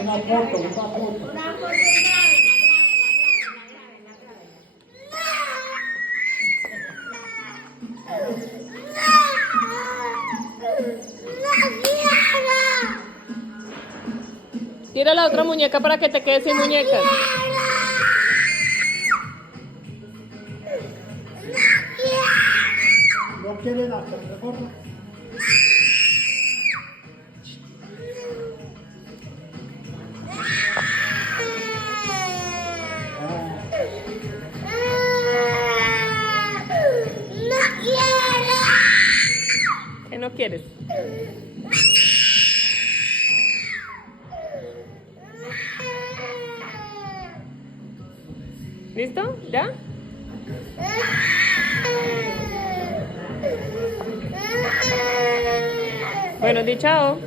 Una foto, una foto. Una foto grave, la grave. Tira la otra muñeca para que te quedes sin muñeca. No quieren hacer reforma. ¿Qué no quieres? ¿Listo? ¿Ya? Bueno, di chao.